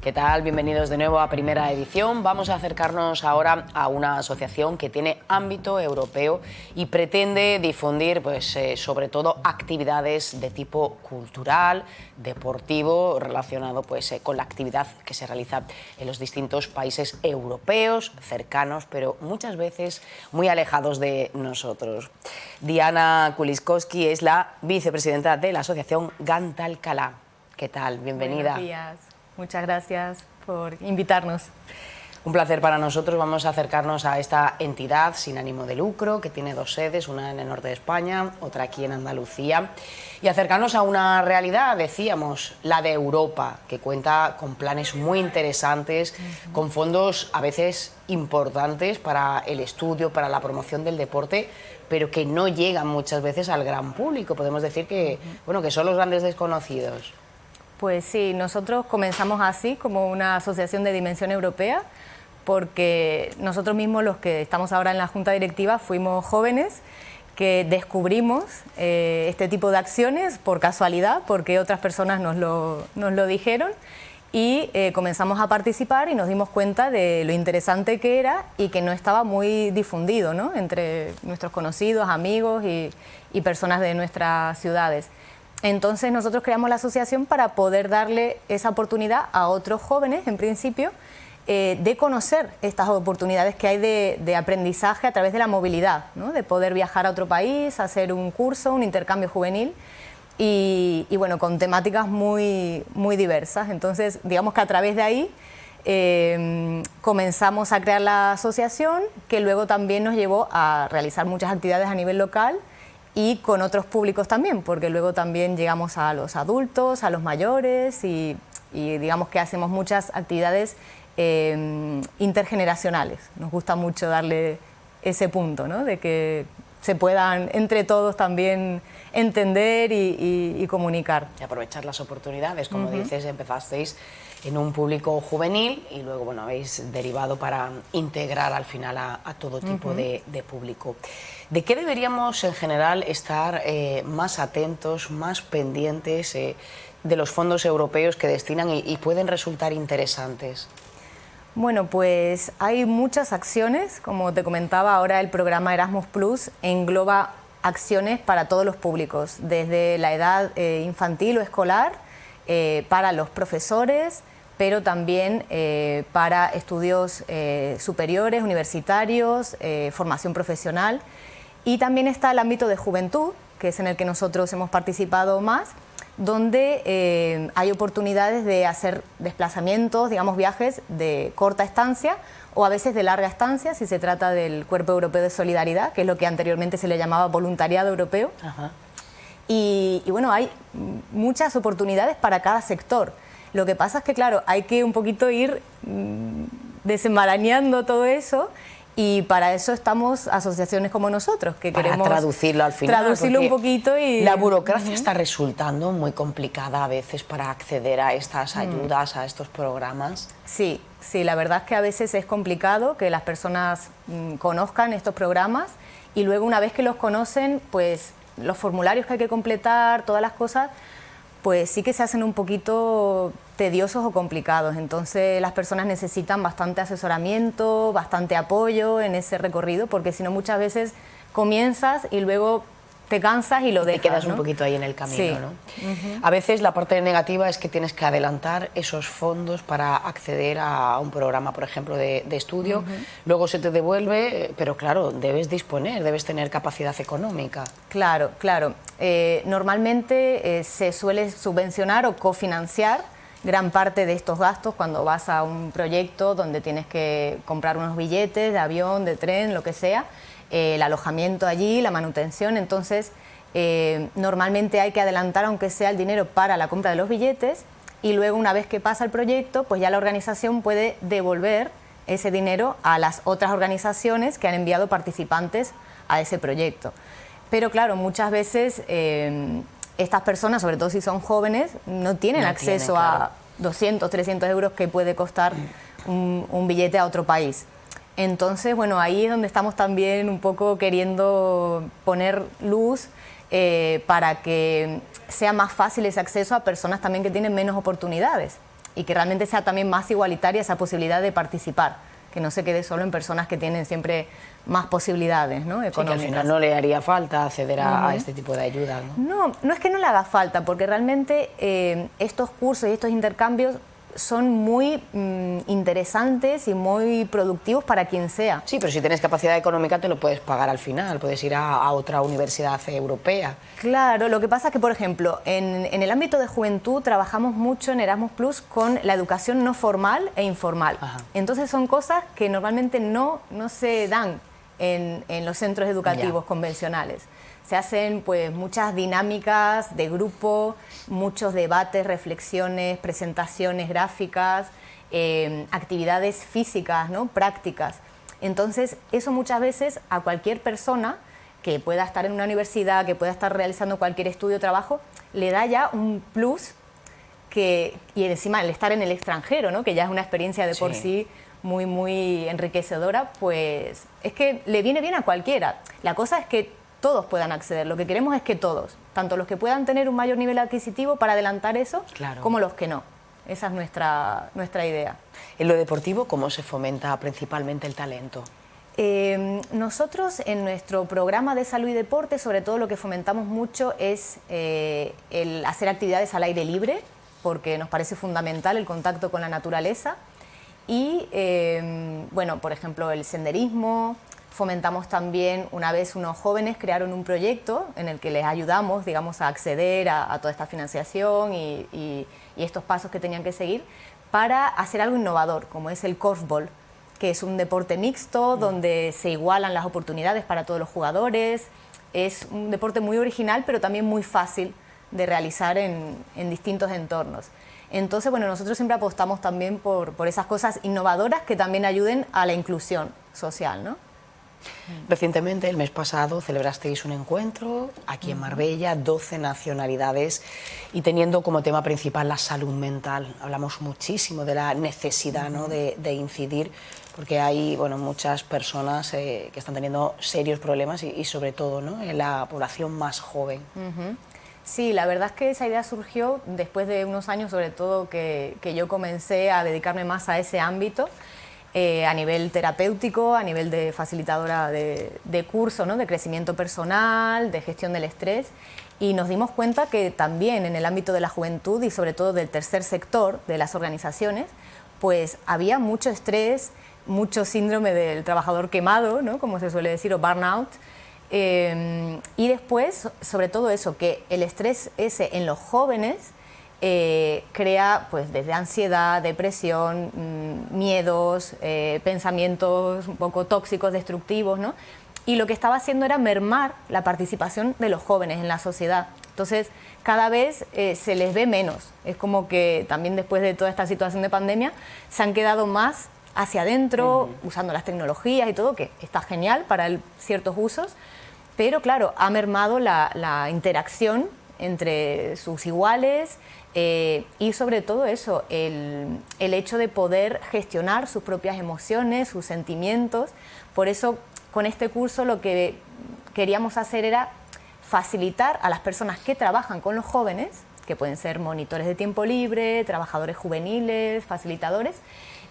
¿Qué tal? Bienvenidos de nuevo a Primera Edición. Vamos a acercarnos ahora a una asociación que tiene ámbito europeo y pretende difundir, sobre todo, actividades de tipo cultural, deportivo, relacionado con la actividad que se realiza en los distintos países europeos, cercanos, pero muchas veces muy alejados de nosotros. Diana Kuliskowski es la vicepresidenta de la asociación Gant Alcalá. ¿Qué tal? Bienvenida. Buenos días. Muchas gracias por invitarnos. Un placer para nosotros. Vamos a acercarnos a esta entidad sin ánimo de lucro que tiene dos sedes, una en el norte de España, otra aquí en Andalucía, y acercarnos a una realidad, decíamos, la de Europa, que cuenta con planes muy interesantes, con fondos a veces importantes para el estudio, para la promoción del deporte, pero que no llegan muchas veces al gran público. Podemos decir que, que son los grandes desconocidos. Pues sí, nosotros comenzamos así, como una asociación de dimensión europea, porque nosotros mismos, los que estamos ahora en la Junta Directiva, fuimos jóvenes que descubrimos este tipo de acciones por casualidad, porque otras personas nos lo dijeron, y comenzamos a participar y nos dimos cuenta de lo interesante que era y que no estaba muy difundido, ¿no?, entre nuestros conocidos, amigos y personas de nuestras ciudades. Entonces nosotros creamos la asociación para poder darle esa oportunidad a otros jóvenes, en principio, de conocer estas oportunidades que hay de aprendizaje a través de la movilidad, ¿no?, de poder viajar a otro país, hacer un curso, un intercambio juvenil y bueno, con temáticas muy diversas. Entonces, digamos que a través de ahí comenzamos a crear la asociación, que luego también nos llevó a realizar muchas actividades a nivel local y con otros públicos también, porque luego también llegamos a los adultos, a los mayores y digamos que hacemos muchas actividades intergeneracionales. Nos gusta mucho darle ese punto, ¿no?, de que se puedan entre todos también entender y comunicar. Y aprovechar las oportunidades, como dices, empezasteis en un público juvenil y luego habéis derivado para integrar al final a todo tipo de público. ¿De qué deberíamos en general estar más atentos, más pendientes de los fondos europeos que destinan y pueden resultar interesantes? Bueno, pues hay muchas acciones, como te comentaba, ahora el programa Erasmus Plus engloba acciones para todos los públicos, desde la edad infantil o escolar, para los profesores, pero también para estudios superiores, universitarios, formación profesional. Y también está el ámbito de juventud, que es en el que nosotros hemos participado más, donde hay oportunidades de hacer desplazamientos, digamos viajes de corta estancia o a veces de larga estancia, si se trata del Cuerpo Europeo de Solidaridad, que es lo que anteriormente se le llamaba voluntariado europeo. Ajá. Y bueno, hay muchas oportunidades para cada sector. Lo que pasa es que, claro, hay que un poquito ir desenmarañando todo eso. Y para eso estamos asociaciones como nosotros, que queremos traducirlo al final. Traducirlo un poquito y... La burocracia está resultando muy complicada a veces para acceder a estas ayudas, a estos programas. Sí, la verdad es que a veces es complicado que las personas conozcan estos programas y luego una vez que los conocen, pues los formularios que hay que completar, todas las cosas, pues sí que se hacen un poquito tediosos o complicados. Entonces las personas necesitan bastante asesoramiento, bastante apoyo en ese recorrido, porque si no muchas veces comienzas y luego te cansas y lo dejas, te quedas, ¿no?, un poquito ahí en el camino, sí, ¿no? A veces la parte negativa es que tienes que adelantar esos fondos para acceder a un programa, por ejemplo, de estudio. Luego se te devuelve, pero claro, debes disponer, debes tener capacidad económica. Claro. Normalmente se suele subvencionar o cofinanciar gran parte de estos gastos cuando vas a un proyecto donde tienes que comprar unos billetes de avión, de tren, lo que sea, el alojamiento allí, la manutención. Entonces normalmente hay que adelantar aunque sea el dinero para la compra de los billetes y luego una vez que pasa el proyecto, pues ya la organización puede devolver ese dinero a las otras organizaciones que han enviado participantes a ese proyecto. Pero claro, muchas veces estas personas, sobre todo si son jóvenes, no tienen acceso a 200, 300 euros que puede costar un billete a otro país. Entonces, bueno, ahí es donde estamos también un poco queriendo poner luz para que sea más fácil ese acceso a personas también que tienen menos oportunidades y que realmente sea también más igualitaria esa posibilidad de participar, que no se quede solo en personas que tienen siempre más posibilidades, ¿no?, económicas. Sí, que al final no le haría falta acceder a este tipo de ayuda, ¿no? No es que no le haga falta, porque realmente estos cursos y estos intercambios son muy interesantes y muy productivos para quien sea. Sí, pero si tienes capacidad económica te lo puedes pagar al final, puedes ir a otra universidad europea. Claro, lo que pasa es que, por ejemplo, en el ámbito de juventud trabajamos mucho en Erasmus Plus con la educación no formal e informal. Ajá. Entonces son cosas que normalmente no se dan en los centros educativos convencionales. Se hacen pues muchas dinámicas de grupo, muchos debates, reflexiones, presentaciones gráficas, actividades físicas, ¿no?, prácticas. Entonces, eso muchas veces a cualquier persona que pueda estar en una universidad, que pueda estar realizando cualquier estudio o trabajo, le da ya un plus y encima el estar en el extranjero, ¿no?, que ya es una experiencia de por sí muy, muy enriquecedora, pues es que le viene bien a cualquiera. La cosa es que todos puedan acceder. Lo que queremos es que todos, tanto los que puedan tener un mayor nivel adquisitivo para adelantar eso, como los que no. Esa es nuestra idea. En lo deportivo, ¿cómo se fomenta principalmente el talento? Nosotros en nuestro programa de salud y deporte, sobre todo lo que fomentamos mucho es el hacer actividades al aire libre, porque nos parece fundamental el contacto con la naturaleza. Y, bueno, por ejemplo, el senderismo. Fomentamos también, una vez unos jóvenes crearon un proyecto en el que les ayudamos, digamos, a acceder a toda esta financiación y estos pasos que tenían que seguir para hacer algo innovador, como es el korfball, que es un deporte mixto donde se igualan las oportunidades para todos los jugadores. Es un deporte muy original, pero también muy fácil de realizar en distintos entornos. Entonces, bueno, nosotros siempre apostamos también por esas cosas innovadoras que también ayuden a la inclusión social, ¿no? Recientemente, el mes pasado, celebrasteis un encuentro aquí en Marbella, 12 nacionalidades, y teniendo como tema principal la salud mental. Hablamos muchísimo de la necesidad, ¿no?, de incidir, porque hay, bueno, muchas personas que están teniendo serios problemas y sobre todo, ¿no?, en la población más joven. Sí, la verdad es que esa idea surgió después de unos años, sobre todo que yo comencé a dedicarme más a ese ámbito, a nivel terapéutico, a nivel de facilitadora de curso, ¿no?, de crecimiento personal, de gestión del estrés, y nos dimos cuenta que también en el ámbito de la juventud y sobre todo del tercer sector de las organizaciones, pues había mucho estrés, mucho síndrome del trabajador quemado, ¿no?, como se suele decir, o burnout, y después, sobre todo eso, que el estrés ese en los jóvenes crea pues desde ansiedad, depresión, miedos, pensamientos un poco tóxicos, destructivos, ¿no? Y lo que estaba haciendo era mermar la participación de los jóvenes en la sociedad. Entonces, cada vez se les ve menos. Es como que también después de toda esta situación de pandemia se han quedado más hacia adentro, usando las tecnologías y todo, que está genial para ciertos usos, pero claro, ha mermado la interacción entre sus iguales y sobre todo eso, el hecho de poder gestionar sus propias emociones, sus sentimientos. Por eso, con este curso lo que queríamos hacer era facilitar a las personas que trabajan con los jóvenes, que pueden ser monitores de tiempo libre, trabajadores juveniles, facilitadores,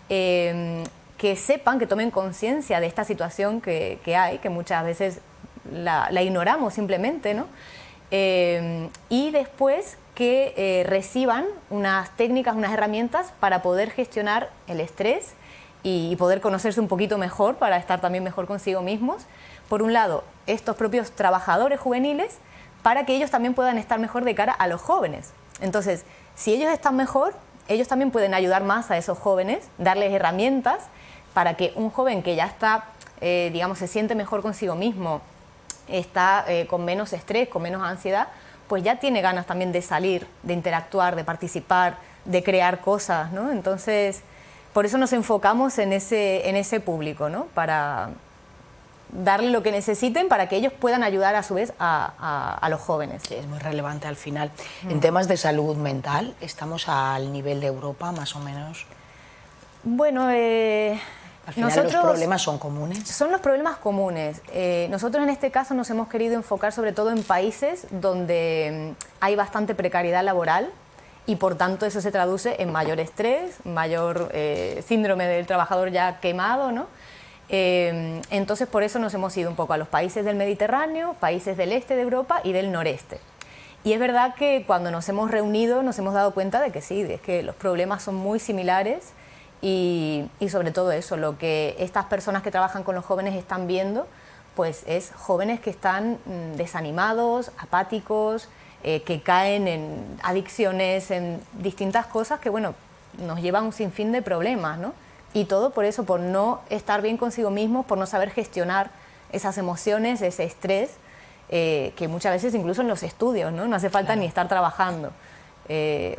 que sepan, que tomen conciencia de esta situación que hay, que muchas veces la ignoramos simplemente, ¿no? Y después que reciban unas técnicas, unas herramientas para poder gestionar el estrés y poder conocerse un poquito mejor, para estar también mejor consigo mismos. Por un lado, estos propios trabajadores juveniles, para que ellos también puedan estar mejor de cara a los jóvenes. Entonces, si ellos están mejor, ellos también pueden ayudar más a esos jóvenes, darles herramientas para que un joven que ya está, digamos, se siente mejor consigo mismo, está con menos estrés, con menos ansiedad, pues ya tiene ganas también de salir, de interactuar, de participar, de crear cosas, ¿no? Entonces, por eso nos enfocamos en ese público, ¿no? Para darle lo que necesiten para que ellos puedan ayudar a su vez a los jóvenes. Sí, es muy relevante al final. En temas de salud mental, ¿estamos al nivel de Europa más o menos? Bueno, Al final los problemas son comunes. Son los problemas comunes. Nosotros en este caso nos hemos querido enfocar sobre todo en países donde hay bastante precariedad laboral y por tanto eso se traduce en mayor estrés, mayor síndrome del trabajador ya quemado, ¿no? Entonces por eso nos hemos ido un poco a los países del Mediterráneo, países del este de Europa y del noreste. Y es verdad que cuando nos hemos reunido nos hemos dado cuenta de que sí, de que los problemas son muy similares y sobre todo eso, lo que estas personas que trabajan con los jóvenes están viendo, pues es jóvenes que están desanimados, apáticos, que caen en adicciones, en distintas cosas que, bueno, nos llevan a un sinfín de problemas, ¿no? Y todo por eso, por no estar bien consigo mismos, por no saber gestionar esas emociones, ese estrés, que muchas veces incluso en los estudios, ¿no? No hace falta ni estar trabajando,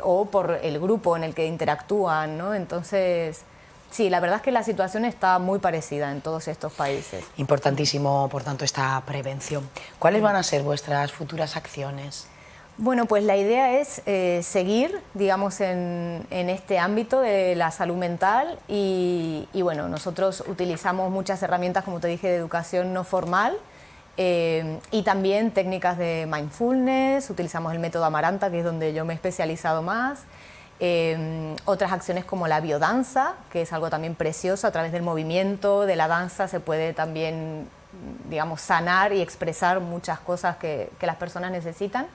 o por el grupo en el que interactúan, ¿no? Entonces, sí, la verdad es que la situación está muy parecida en todos estos países. Importantísimo, por tanto, esta prevención. ¿Cuáles van a ser vuestras futuras acciones? Bueno, pues la idea es seguir, digamos, en este ámbito de la salud mental y bueno, nosotros utilizamos muchas herramientas, como te dije, de educación no formal y también técnicas de mindfulness, utilizamos el método Amaranta, que es donde yo me he especializado más, otras acciones como la biodanza, que es algo también precioso, a través del movimiento, de la danza se puede también, digamos, sanar y expresar muchas cosas que las personas necesitan.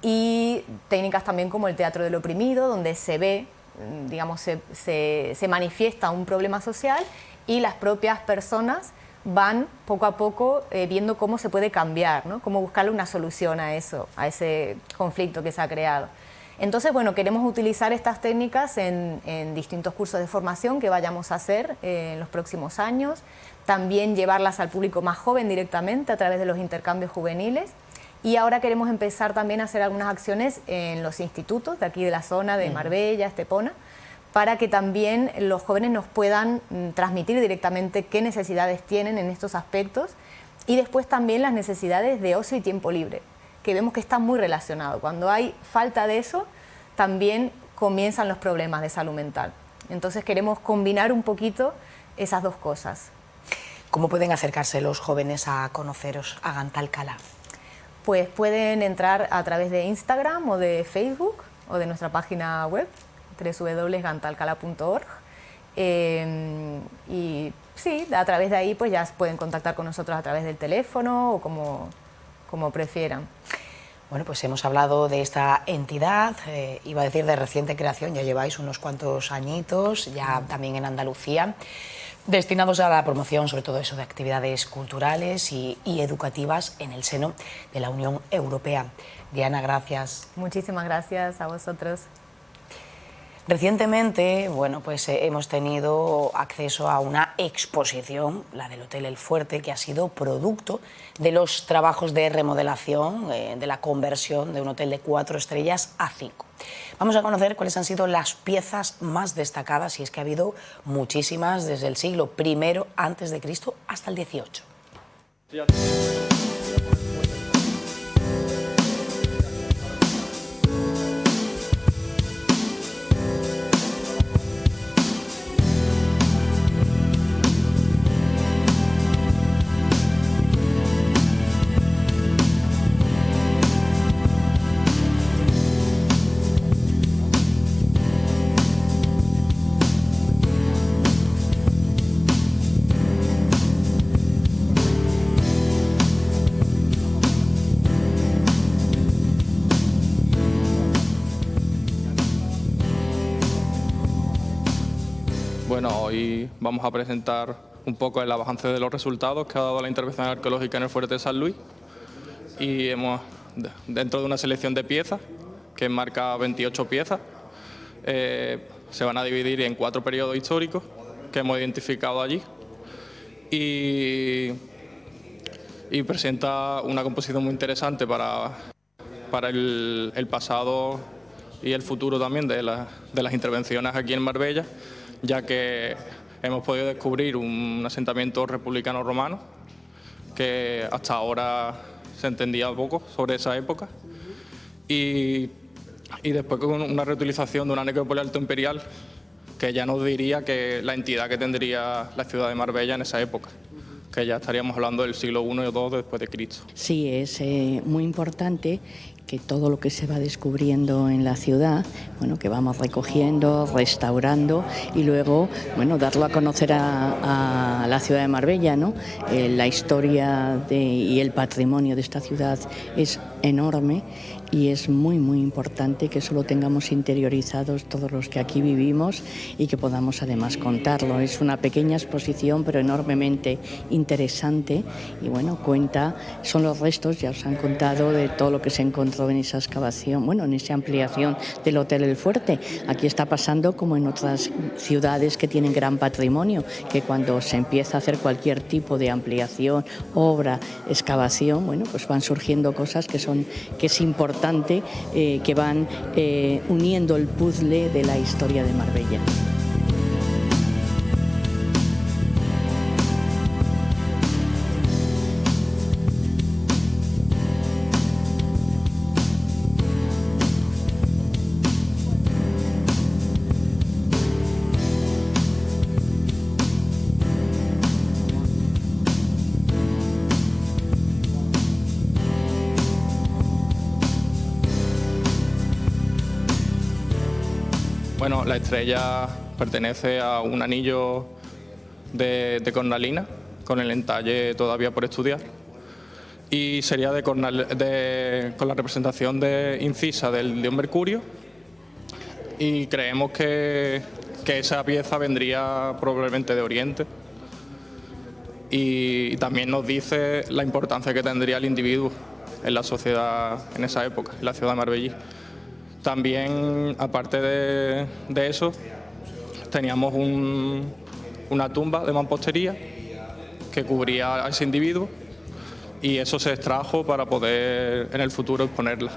Y técnicas también como el teatro del oprimido, donde se ve, digamos, se manifiesta un problema social y las propias personas van poco a poco viendo cómo se puede cambiar, ¿no? Cómo buscarle una solución a eso, a ese conflicto que se ha creado. Entonces, bueno, queremos utilizar estas técnicas en distintos cursos de formación que vayamos a hacer en los próximos años, también llevarlas al público más joven directamente a través de los intercambios juveniles. Y ahora queremos empezar también a hacer algunas acciones en los institutos de aquí de la zona de Marbella, Estepona, para que también los jóvenes nos puedan transmitir directamente qué necesidades tienen en estos aspectos y después también las necesidades de ocio y tiempo libre, que vemos que está muy relacionado. Cuando hay falta de eso, también comienzan los problemas de salud mental. Entonces queremos combinar un poquito esas dos cosas. ¿Cómo pueden acercarse los jóvenes a conoceros, a Gantal Cala? Pues pueden entrar a través de Instagram o de Facebook o de nuestra página web www.gantalcala.org y sí, a través de ahí pues ya pueden contactar con nosotros a través del teléfono o como prefieran. Bueno, pues hemos hablado de esta entidad, iba a decir de reciente creación, ya lleváis unos cuantos añitos, ya también en Andalucía, destinados a la promoción, sobre todo eso, de actividades culturales y educativas en el seno de la Unión Europea. Diana, gracias. Muchísimas gracias a vosotros. Recientemente, bueno, pues hemos tenido acceso a una exposición, la del Hotel El Fuerte, que ha sido producto de los trabajos de remodelación, de la conversión de un hotel de 4 estrellas a 5. Vamos a conocer cuáles han sido las piezas más destacadas, y es que ha habido muchísimas desde el siglo I a.C. hasta el XVIII. Bueno, hoy vamos a presentar un poco el avance de los resultados que ha dado la intervención arqueológica en el Fuerte de San Luis y dentro de una selección de piezas que enmarca 28 piezas, se van a dividir en 4 periodos históricos que hemos identificado allí y presenta una composición muy interesante para el pasado y el futuro también de las intervenciones aquí en Marbella, ya que hemos podido descubrir un asentamiento republicano romano que hasta ahora se entendía poco sobre esa época y después con una reutilización de una necrópolis alto imperial que ya nos diría que la entidad que tendría la ciudad de Marbella en esa época, que ya estaríamos hablando del siglo I o II después de Cristo. Sí, es muy importante que todo lo que se va descubriendo en la ciudad, bueno, que vamos recogiendo, restaurando y luego, bueno, darlo a conocer a la ciudad de Marbella, ¿no? La historia y el patrimonio de esta ciudad es enorme y es muy, muy importante que eso lo tengamos interiorizados todos los que aquí vivimos y que podamos además contarlo. Es una pequeña exposición pero enormemente interesante y bueno, son los restos, ya os han contado, de todo lo que se encontró en esa excavación, bueno, en esa ampliación del Hotel El Fuerte. Aquí está pasando como en otras ciudades que tienen gran patrimonio, que cuando se empieza a hacer cualquier tipo de ampliación, obra, excavación, bueno, pues van surgiendo cosas que es importante que van uniendo el puzzle de la historia de Marbella. Bueno, la estrella pertenece a un anillo de cornalina, con el entalle todavía por estudiar, y sería con la representación de incisa del dios Mercurio, y creemos que esa pieza vendría probablemente de Oriente, y también nos dice la importancia que tendría el individuo en la sociedad en esa época, en la ciudad de Marbella. También, aparte de eso, teníamos una tumba de mampostería que cubría a ese individuo y eso se extrajo para poder en el futuro exponerla.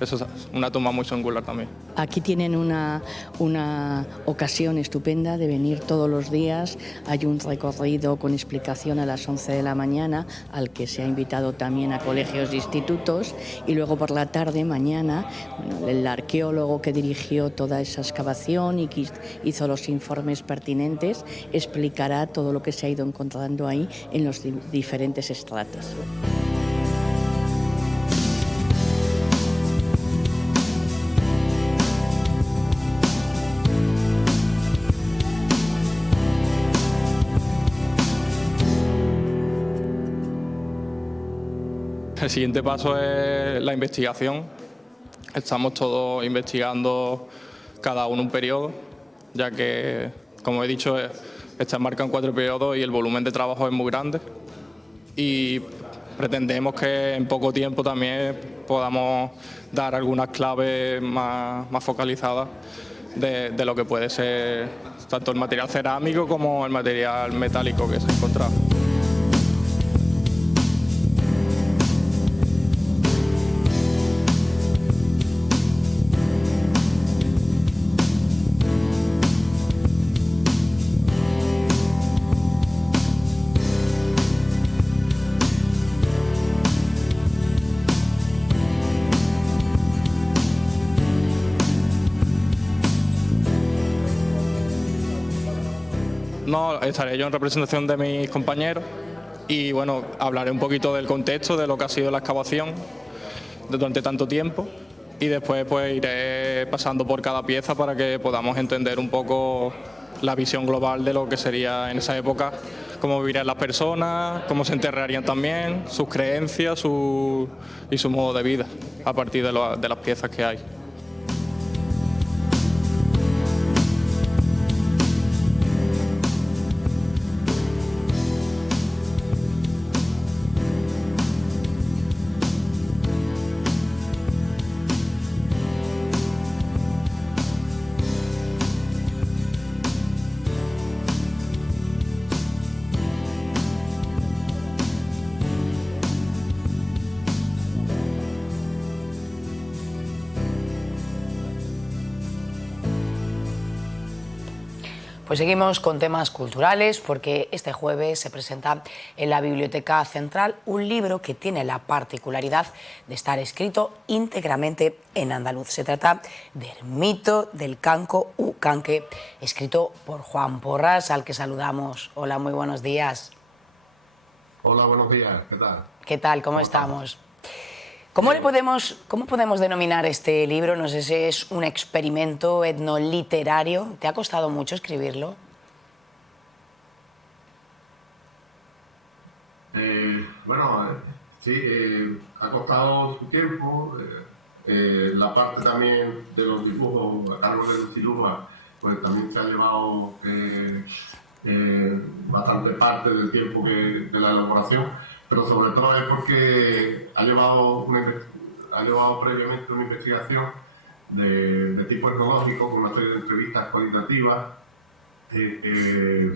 Eso es una tumba muy singular también. Aquí tienen una ocasión estupenda de venir todos los días. Hay un recorrido con explicación a las 11 de la mañana, al que se ha invitado también a colegios e institutos. Y luego por la tarde, mañana, bueno, el arqueólogo que dirigió toda esa excavación y que hizo los informes pertinentes explicará todo lo que se ha ido encontrando ahí en los diferentes estratos. El siguiente paso es la investigación. Estamos todos investigando cada uno un periodo, ya que, como he dicho, está enmarcado en 4 periodos y el volumen de trabajo es muy grande. Y pretendemos que en poco tiempo también podamos dar algunas claves más focalizadas de lo que puede ser tanto el material cerámico como el material metálico que se ha encontrado. No, estaré yo en representación de mis compañeros y bueno, hablaré un poquito del contexto, de lo que ha sido la excavación durante tanto tiempo y después pues iré pasando por cada pieza para que podamos entender un poco la visión global de lo que sería en esa época, cómo vivirían las personas, cómo se enterrarían también, sus creencias y su modo de vida a partir de las piezas que hay. Pues seguimos con temas culturales porque este jueves se presenta en la Biblioteca Central un libro que tiene la particularidad de estar escrito íntegramente en andaluz. Se trata del mito del canco u canque, escrito por Juan Porras, al que saludamos. Hola, muy buenos días. Hola, buenos días, ¿qué tal? ¿Qué tal? ¿Cómo estamos? ¿Cómo podemos denominar este libro? No sé si es un experimento etnoliterario. ¿Te ha costado mucho escribirlo? Sí, ha costado su tiempo. La parte también de los dibujos a cargo de Lucy Luba, pues también se ha llevado bastante parte del tiempo de la elaboración, pero sobre todo es porque ha llevado previamente una investigación de tipo etnológico con una serie de entrevistas cualitativas,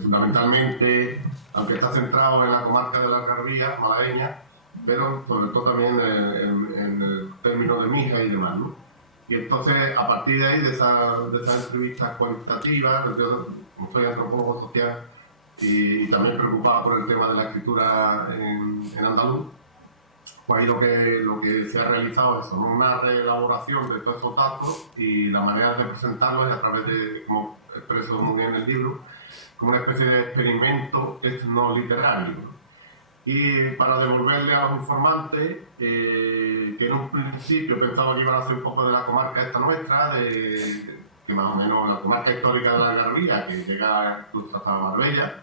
fundamentalmente, aunque está centrado en la comarca de la Algarvía malagueña, pero sobre todo también en el término de Mija y demás, ¿no? Y entonces, a partir de ahí, de esas entrevistas cuantitativas, yo soy antropólogo social y también preocupado por el tema de la escritura en andaluz, pues ahí lo que se ha realizado es una reelaboración de todos esos datos y la manera de presentarlos es a través de, como expreso muy bien en el libro, como una especie de experimento etnoliterario, ¿no? Y para devolverle a los informantes, que en un principio pensaba que iban a ser un poco de la comarca esta nuestra, que más o menos la comarca histórica de la Algarvía, que llega incluso hasta Marbella,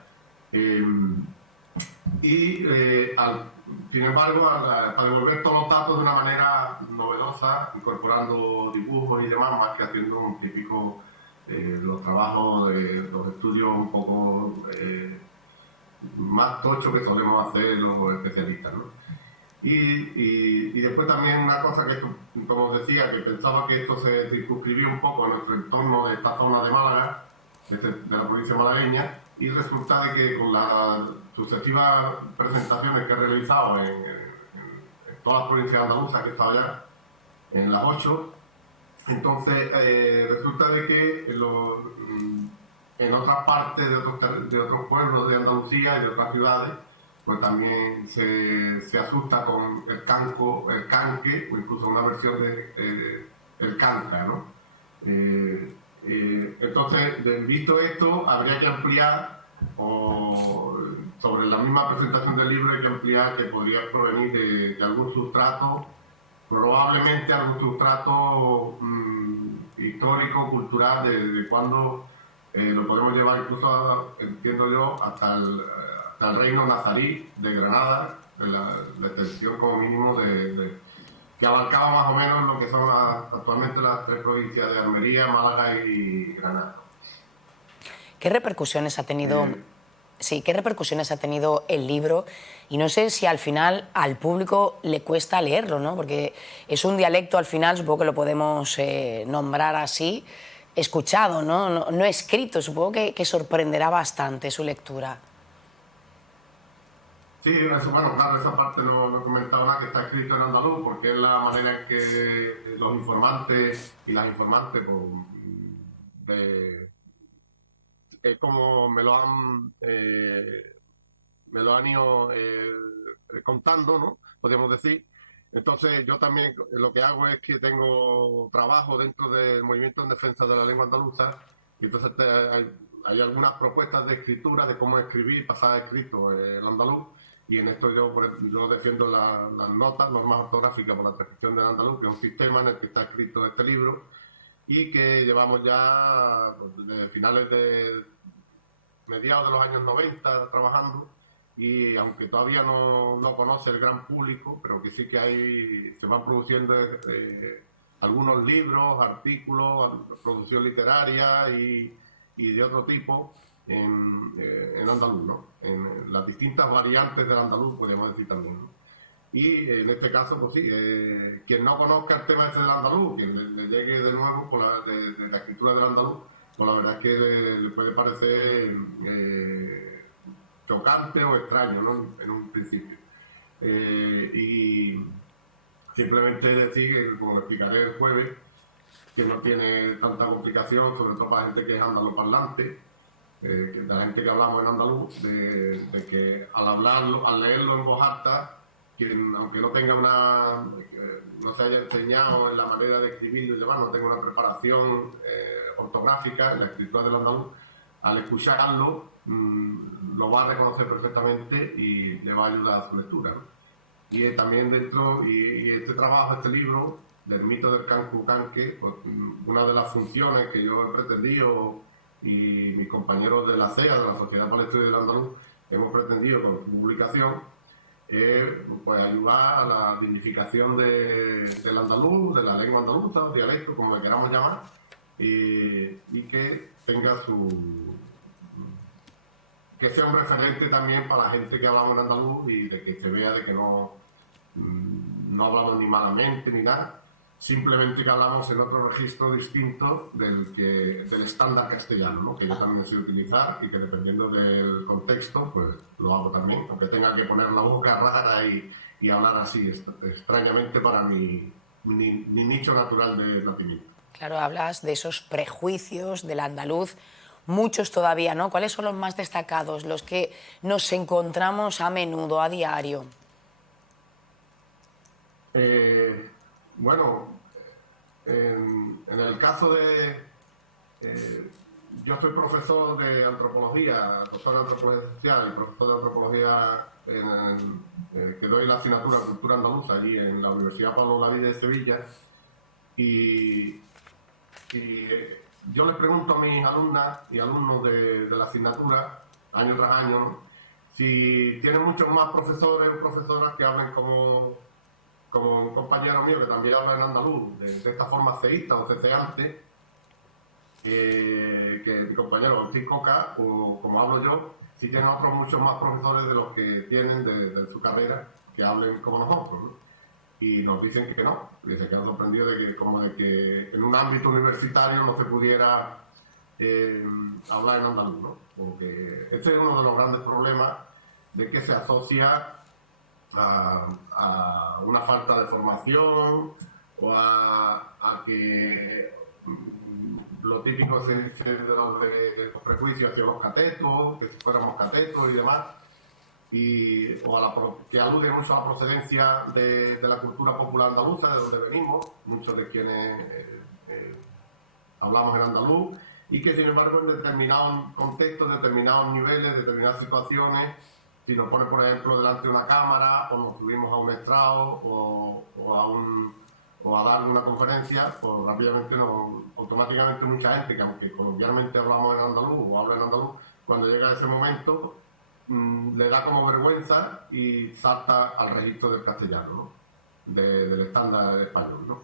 sin embargo, a devolver todos los datos de una manera novedosa, incorporando dibujos y demás, más que haciendo un típico, los trabajos de los estudios un poco más tochos que solemos hacer los especialistas, ¿no? Y después también una cosa que, como os decía, que pensaba que esto se circunscribía un poco en nuestro entorno de esta zona de Málaga, de la provincia malagueña, y resulta de que con las sucesivas presentaciones que he realizado en todas las provincias andaluzas que he estado ya, en las 8, entonces resulta de que en otras partes de otros pueblos de Andalucía y de otras ciudades, pues también se asusta con el canque, o incluso una versión de el canca, ¿no? Entonces, visto esto, habría que ampliar, o sobre la misma presentación del libro hay que ampliar que podría provenir de algún sustrato, probablemente algún sustrato histórico, cultural, de cuando lo podemos llevar incluso, entiendo yo, hasta el reino nazarí de Granada, de la extensión como mínimo que abarcaba más o menos lo que son actualmente las 3 provincias de Almería, Málaga y Granada. ¿Qué repercusiones ha tenido? Sí, ¿qué repercusiones ha tenido el libro? Y no sé si al final al público le cuesta leerlo, ¿no? Porque es un dialecto, al final, supongo que lo podemos nombrar así, escuchado, ¿no? No escrito. Supongo que sorprenderá bastante su lectura. Sí, eso, bueno, claro, esa parte no he comentado nada, que está escrito en andaluz, porque es la manera en que los informantes y las informantes, pues, es como me lo han ido contando, ¿no? Podríamos decir. Entonces yo también lo que hago es que tengo trabajo dentro del movimiento en defensa de la lengua andaluza, y entonces hay algunas propuestas de escritura, de cómo escribir, pasar escrito el andaluz, y en esto yo defiendo las normas ortográficas por la transcripción del andaluz, que es un sistema en el que está escrito este libro, y que llevamos ya pues, desde finales de mediados de los años 90 trabajando, y aunque todavía no conoce el gran público, pero que sí que se van produciendo algunos libros, artículos, producción literaria y de otro tipo en andaluz, ¿no? En las distintas variantes del andaluz, podríamos decir también, ¿no? Y en este caso, pues sí, quien no conozca el tema del andaluz, quien le llegue de nuevo de la escritura del andaluz, pues la verdad es que le puede parecer chocante o extraño, ¿no? En un principio. Y simplemente decir, como lo explicaré el jueves, que no tiene tanta complicación, sobre todo para gente que es andaloparlante, de la gente que hablamos en andaluz, de que al hablarlo, al leerlo en voz alta, quien, aunque no tenga no se haya enseñado en la manera de escribir y demás, no tenga una preparación ortográfica en la escritura del andaluz, al escucharlo lo va a reconocer perfectamente y le va a ayudar a su lectura, ¿no? Y también dentro, y este trabajo, este libro, del mito del Cancu-Canque, pues, una de las funciones que yo he pretendido y mis compañeros de la CEA, de la Sociedad para el Estudio del Andaluz, hemos pretendido con su publicación, pues ayudar a la dignificación del andaluz, de la lengua andaluza, o dialecto, como le queramos llamar, y que tenga que sea un referente también para la gente que hablamos en andaluz y de que se vea de que no hablamos ni malamente ni nada, simplemente que hablamos en otro registro distinto del estándar castellano, ¿no? Que yo también sé utilizar y que dependiendo del contexto, pues lo hago también, aunque tenga que poner la boca rara y hablar así extrañamente para mi nicho natural de nacimiento. Claro, hablas de esos prejuicios del andaluz, muchos todavía, ¿no? ¿Cuáles son los más destacados, los que nos encontramos a menudo, a diario? Bueno, en el caso yo soy profesor de antropología, doctor de antropología social y profesor de antropología que doy la asignatura Cultura Andaluza allí en la Universidad Pablo Olavide de Sevilla, y yo les pregunto a mis alumnas y alumnos de la asignatura, año tras año, ¿no?, si tienen muchos más profesores o profesoras que hablen como un compañero mío que también habla en andaluz, de esta forma ceísta o ceceante, que mi compañero Agustín Coca, o como hablo yo, si tienen otros muchos más profesores de los que tienen de su carrera, que hablen como nosotros, ¿no? Y nos dicen que no, y se quedan sorprendidos de que en un ámbito universitario no se pudiera hablar en andaluz, ¿no? Porque este es uno de los grandes problemas de que se asocia a una falta de formación o a que lo típico se dice de los prejuicios hacia los catetos, que si fuéramos catetos y demás, que alude mucho a la procedencia de la cultura popular andaluza, de donde venimos, muchos de quienes hablamos en andaluz, y que sin embargo en determinados contextos, determinados niveles, determinadas situaciones, si nos pone por ejemplo delante de una cámara o nos subimos a un estrado o a dar una conferencia, pues rápidamente, automáticamente mucha gente que aunque coloquialmente hablamos en andaluz o habla en andaluz, cuando llega ese momento le da como vergüenza y salta al registro del castellano, ¿no?, del estándar español, ¿no?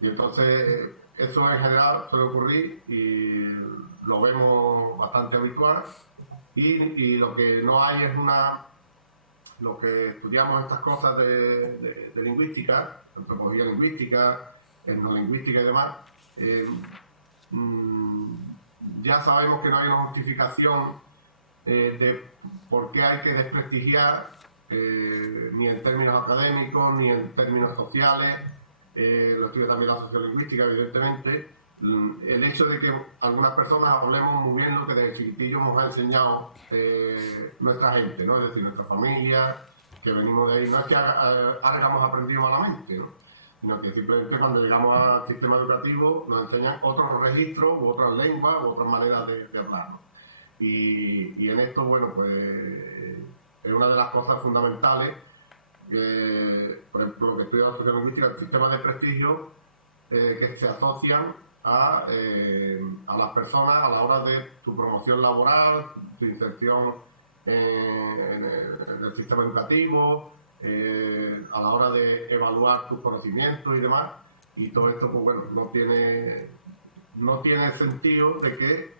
Y entonces eso en general suele ocurrir y lo vemos bastante habitual, y lo que no hay es lo que estudiamos estas cosas de lingüística, antropología lingüística, etnolingüística y demás, ya sabemos que no hay una justificación de por qué hay que desprestigiar, ni en términos académicos, ni en términos sociales, lo estudia también la sociolingüística, evidentemente, el hecho de que algunas personas hablemos muy bien lo que desde chiquitillos nos ha enseñado nuestra gente, ¿no? Es decir, nuestra familia, que venimos de ahí, no es que hayamos aprendido malamente, ¿no?, sino que simplemente cuando llegamos al sistema educativo nos enseñan otros registros u otras lenguas u otras maneras de hablar, ¿no? Y en esto, bueno, pues es una de las cosas fundamentales, por ejemplo, lo que estudia la sociolingüística, el sistema de prestigio que se asocian a las personas a la hora de tu promoción laboral, tu inserción en el sistema educativo, a la hora de evaluar tus conocimientos y demás, y todo esto, pues bueno, no tiene sentido de que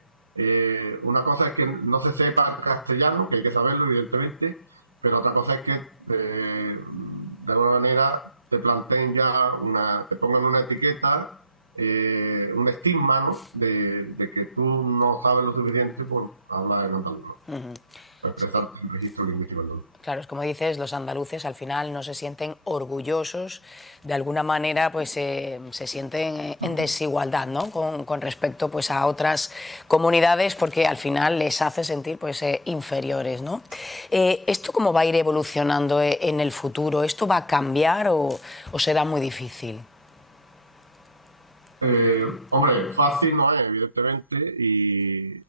una cosa es que no se sepa castellano, que hay que saberlo evidentemente, pero otra cosa es que de alguna manera te planteen te pongan una etiqueta, un estigma, ¿no?, de que tú no sabes lo suficiente por hablar en andaluz. expresar el registro lingüístico andaluz. Claro, es como dices, los andaluces al final no se sienten orgullosos, de alguna manera pues se sienten en desigualdad, ¿no? con respecto pues a otras comunidades, porque al final les hace sentir pues inferiores, ¿no? ¿Esto cómo va a ir evolucionando en el futuro? ¿Esto va a cambiar o será muy difícil? Hombre, fácil no es, evidentemente, y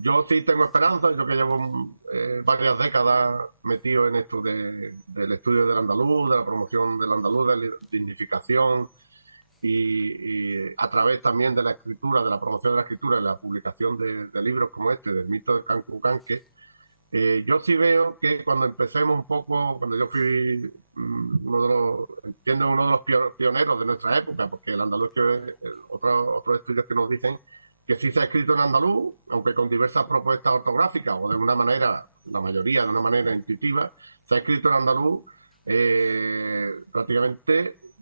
yo sí tengo esperanza. Yo que llevo varias décadas metido en esto del estudio del andaluz, de la promoción del andaluz, de la dignificación y a través también de la escritura, de la promoción de la escritura y la publicación de libros como este, del mito del Cancu Canque. Yo sí veo que cuando empecemos un poco, cuando yo fui uno de los pioneros de nuestra época, porque el andaluz, otros estudios que nos dicen que sí se ha escrito en andaluz, aunque con diversas propuestas ortográficas o de una manera, la mayoría de una manera intuitiva, se ha escrito en andaluz prácticamente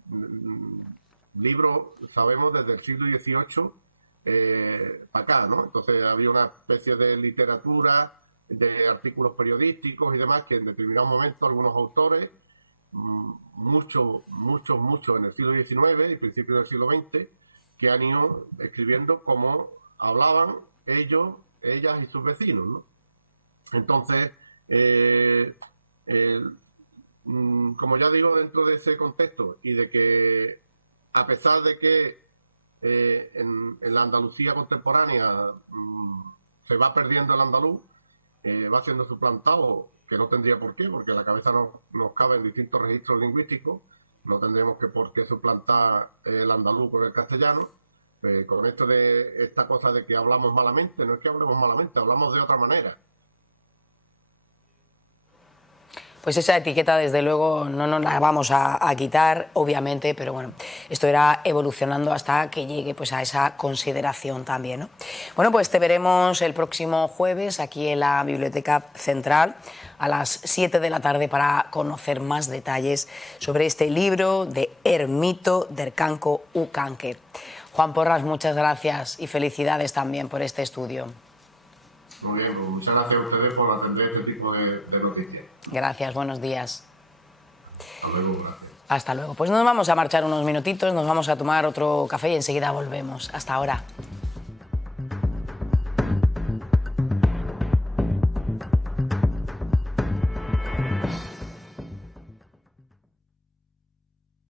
libros, sabemos, desde el siglo XVIII para acá, ¿no? Entonces había una especie de literatura, de artículos periodísticos y demás, que en determinado momento algunos autores, muchos en el siglo XIX y principios del siglo XX, que han ido escribiendo cómo hablaban ellos, ellas y sus vecinos, ¿no? Entonces, como ya digo, dentro de ese contexto y de que, a pesar de que en la Andalucía contemporánea se va perdiendo el andaluz, va siendo suplantado, que no tendría por qué, porque la cabeza nos cabe en distintos registros lingüísticos, no tendríamos por qué suplantar el andaluz con el castellano. Con esto de esta cosa de que hablamos malamente, no es que hablemos malamente, hablamos de otra manera. Pues esa etiqueta, desde luego, no nos la vamos a quitar, obviamente, pero bueno, esto irá evolucionando hasta que llegue pues a esa consideración también, ¿no? Bueno, pues te veremos el próximo jueves aquí en la Biblioteca Central a las 7 de la tarde para conocer más detalles sobre este libro de Ermito del Canco u Canque. Juan Porras, muchas gracias y felicidades también por este estudio. Muy bien, pues muchas gracias a ustedes por atender este tipo de noticias. Gracias, buenos días. Hasta luego, gracias. Hasta luego. Pues nos vamos a marchar unos minutitos, nos vamos a tomar otro café y enseguida volvemos. Hasta ahora.